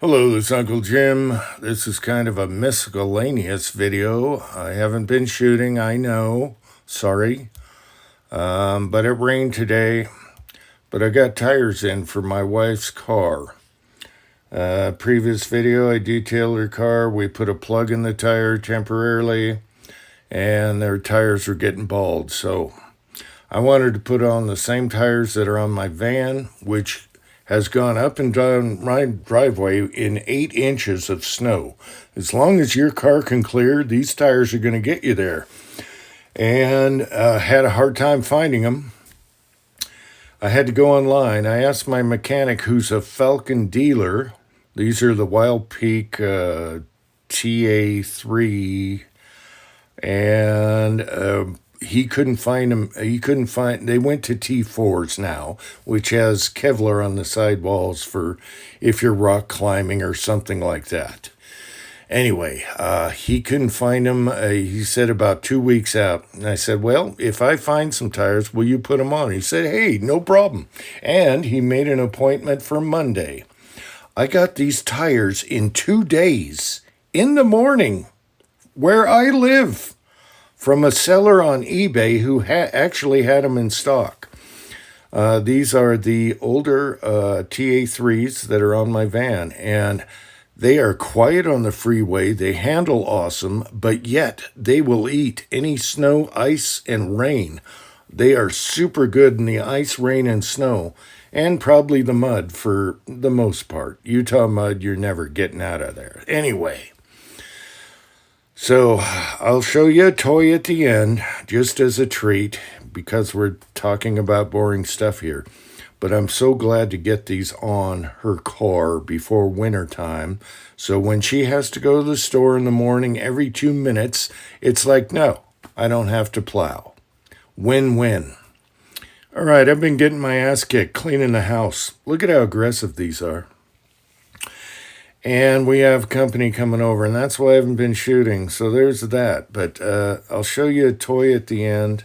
Hello, this is Uncle Jim. This is kind of a miscellaneous video. I haven't been shooting, I know. Sorry. But it rained today. But I got tires in for my wife's car. Previous video, I detailed her car. We put a plug in the tire temporarily, and their tires were getting bald. So I wanted to put on the same tires that are on my van, which has gone up and down my driveway in 8 inches of snow. As long as your car can clear, these tires are going to get you there. And had a hard time finding them. I had to go online. I asked my mechanic, who's a Falcon dealer. These are the Wild Peak TA3. And he couldn't find them. They went to T4s now, which has Kevlar on the sidewalls for if you're rock climbing or something like that. Anyway, he couldn't find them. He said about 2 weeks out. And I said, well, if I find some tires, will you put them on? He said, hey, no problem. And he made an appointment for Monday. I got these tires in 2 days in the morning where I live, from a seller on eBay who actually had them in stock. These are the older TA3s that are on my van, and they are quiet on the freeway. They handle awesome, but yet they will eat any snow, ice, and rain. They are super good in the ice, rain, and snow, and probably the mud for the most part. Utah mud, you're never getting out of there. Anyway. So I'll show you a toy at the end, just as a treat, because we're talking about boring stuff here. But I'm so glad to get these on her car before winter time. So when she has to go to the store in the morning every 2 minutes, it's like, no, I don't have to plow. Win-win. All right, I've been getting my ass kicked cleaning the house. Look at how aggressive these are. And we have company coming over, and that's why I haven't been shooting. So there's that. But I'll show you a toy at the end,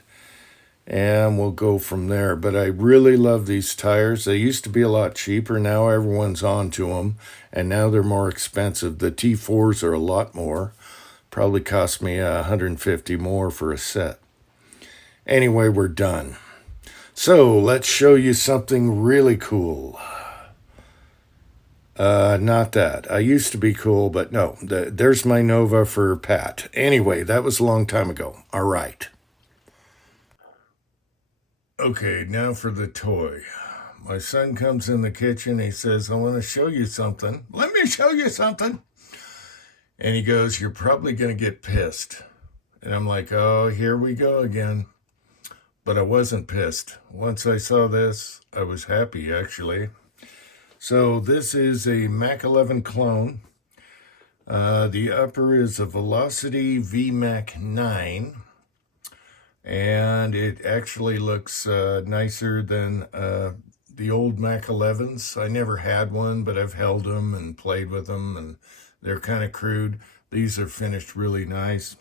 and we'll go from there. But I really love these tires. They used to be a lot cheaper. Now everyone's on to them, and now they're more expensive. The T4s are a lot more. Probably cost me $150 more for a set. Anyway, we're done. So let's show you something really cool. Not that. I used to be cool, but no. There's my Nova for Pat. Anyway, that was a long time ago. All right. Okay, now for the toy. My son comes in the kitchen. He says, I want to show you something. Let me show you something. And he goes, you're probably going to get pissed. And I'm like, oh, here we go again. But I wasn't pissed. Once I saw this, I was happy, actually. So this is a Mac 11 clone. The upper is a Velocity VMAC 9. And it actually looks nicer than the old Mac 11s. I never had one, but I've held them and played with them, and they're kind of crude. These are finished really nice.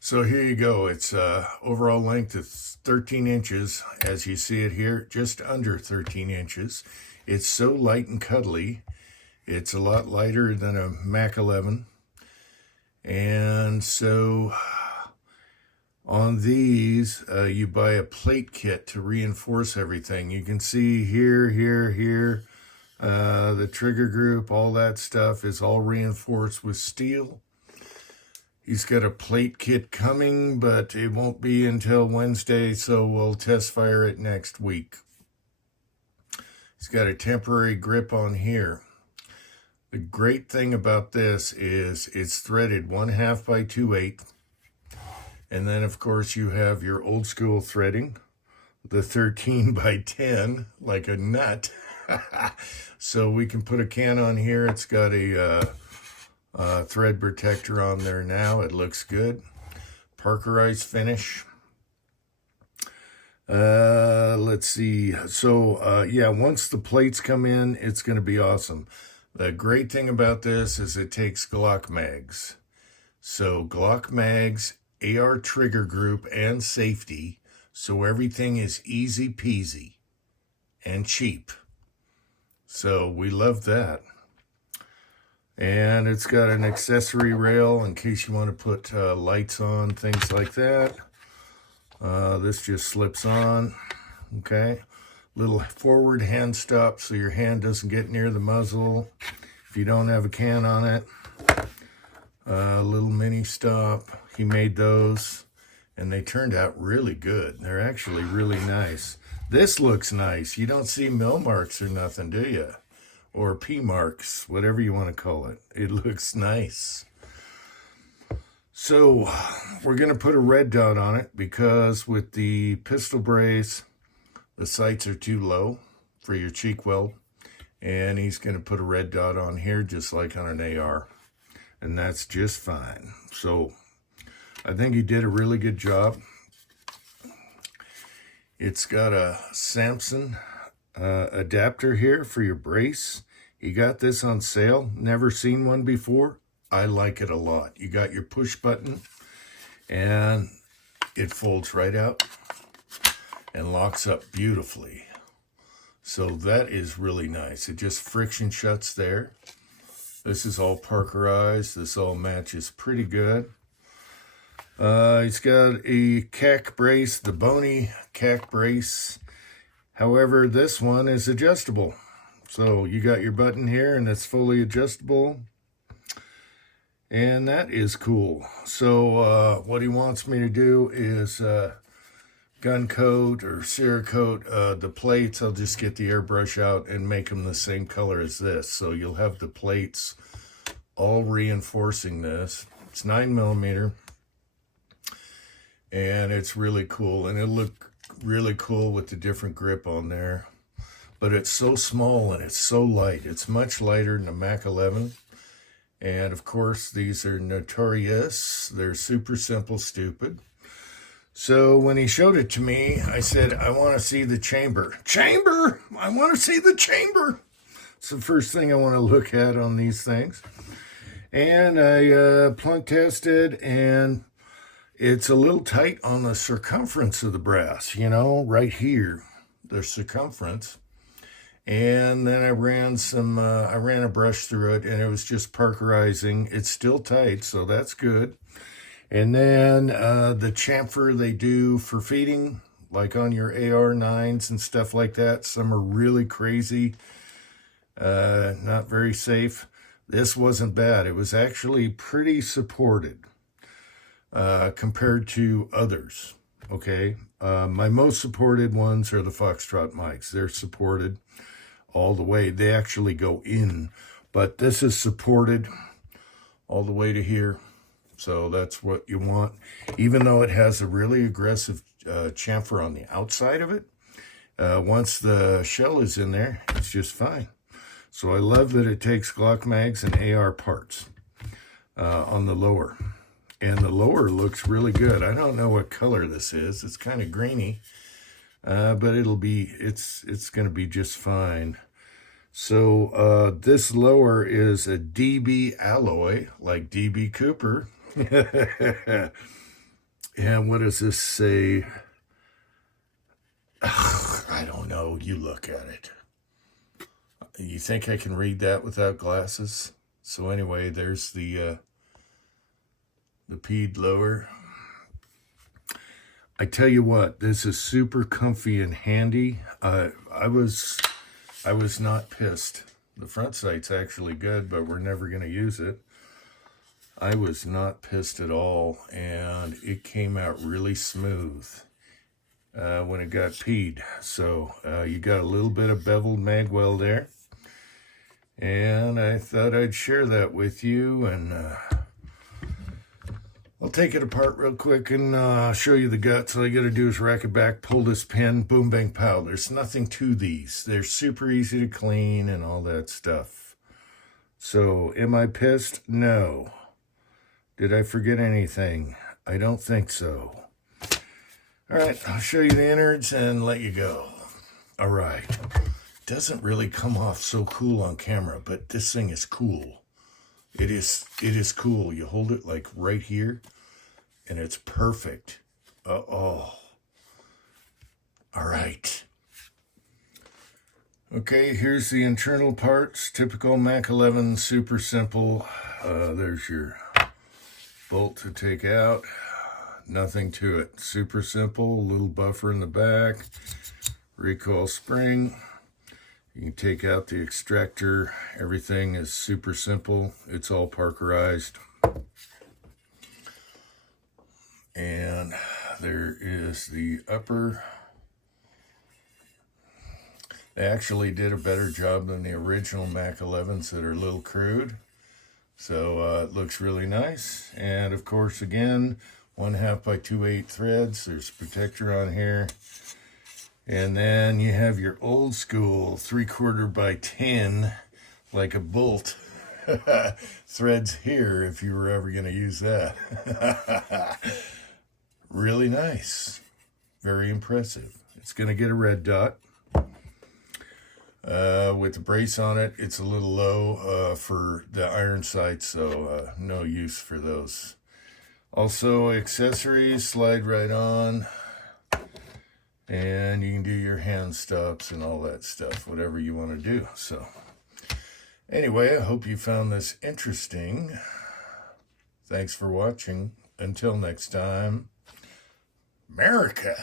So here you go. It's overall length is 13 inches, as you see it here, just under 13 inches. It's so light and cuddly. It's a lot lighter than a Mac 11. And so on these, you buy a plate kit to reinforce everything. You can see here, the trigger group, all that stuff is all reinforced with steel. He's got a plate kit coming, but it won't be until Wednesday, so we'll test fire it next week. He's got a temporary grip on here. The great thing about this is it's threaded 1/2 by 2/8. And then, of course, you have your old school threading, the 13 by 10, like a nut. So we can put a can on here. It's got a thread protector on there now. It looks good. Parkerized finish. Let's see. So, yeah, once the plates come in, it's going to be awesome. The great thing about this is it takes Glock mags. So Glock mags, AR trigger group, and safety. So everything is easy peasy and cheap. So we love that. And it's got an accessory rail in case you want to put lights on, things like that. This just slips on, okay? Little forward hand stop so your hand doesn't get near the muzzle if you don't have a can on it. Little mini stop. He made those, and they turned out really good. They're actually really nice. This looks nice. You don't see mill marks or nothing, do you? Or P marks, whatever you want to call it. It looks nice. So we're going to put a red dot on it because with the pistol brace, the sights are too low for your cheek weld. And he's going to put a red dot on here just like on an AR. And that's just fine. So I think he did a really good job. It's got a Samson adapter here for your brace. You got this on sale. Never seen one before. I like it a lot. You got your push button and it folds right out and locks up beautifully. So that is really nice. It just friction shuts there. This is all Parkerized. This all matches pretty good. He's got a CAC brace, the bony CAC brace. However, this one is adjustable. So you got your button here and it's fully adjustable. And that is cool. So what he wants me to do is gun coat or Cerakote the plates. I'll just get the airbrush out and make them the same color as this. So you'll have the plates all reinforcing this. It's 9mm. And it's really cool. And it'll look really cool with the different grip on there. But it's so small and it's so light. It's much lighter than a Mac 11. And of course, these are notorious. They're super simple, stupid. So when he showed it to me, I said, I want to see the chamber. Chamber! I want to see the chamber! It's the first thing I want to look at on these things. And I plunk tested, and it's a little tight on the circumference of the brass, you know, right here, the circumference. And then I ran a brush through it, and it was just Parkerizing. It's still tight, so that's good. And then the chamfer they do for feeding, like on your AR-9s and stuff like that. Some are really crazy, not very safe. This wasn't bad. It was actually pretty supported compared to others, okay? My most supported ones are the Foxtrot mics. They're supported all the way. They actually go in, but this is supported all the way to here. So that's what you want. Even though it has a really aggressive chamfer on the outside of it, once the shell is in there, it's just fine. So I love that it takes Glock mags and AR parts on the lower. And the lower looks really good. I don't know what color this is. It's kind of greeny, but it's going to be just fine. So this lower is a DB alloy, like DB Cooper. And what does this say? Ugh, I don't know. You look at it. You think I can read that without glasses? So anyway, there's the PED lower. I tell you what, this is super comfy and handy. I was not pissed. The front sight's actually good, but we're never going to use it. I was not pissed at all, and it came out really smooth when it got peed. So you got a little bit of beveled magwell there, and I thought I'd share that with you, and I'll take it apart real quick and show you the guts. All you got to do is rack it back, pull this pin, boom, bang, pow. There's nothing to these. They're super easy to clean and all that stuff. So am I pissed? No. Did I forget anything? I don't think so. All right, I'll show you the innards and let you go. All right. Doesn't really come off so cool on camera, but this thing is cool. It is cool. You hold it like right here, and it's perfect. Oh. All right. Okay, here's the internal parts. Typical Mac 11, super simple. There's your bolt to take out. Nothing to it. Super simple. Little buffer in the back. Recoil spring. You can take out the extractor. Everything is super simple. It's all Parkerized. And there is the upper. They actually did a better job than the original Mac 11s that are a little crude. So it looks really nice. And of course, again, 1/2 by 2/8 threads. There's a protector on here. And then you have your old school 3/4 by 10, like a bolt, threads here if you were ever going to use that. Really nice. Very impressive. It's going to get a red dot. With the brace on it, it's a little low for the iron sights, so no use for those. Also, accessories slide right on, and you can do your hand stops and all that stuff, whatever you want to do. So anyway, I hope you found this interesting. Thanks for watching. Until next time, America.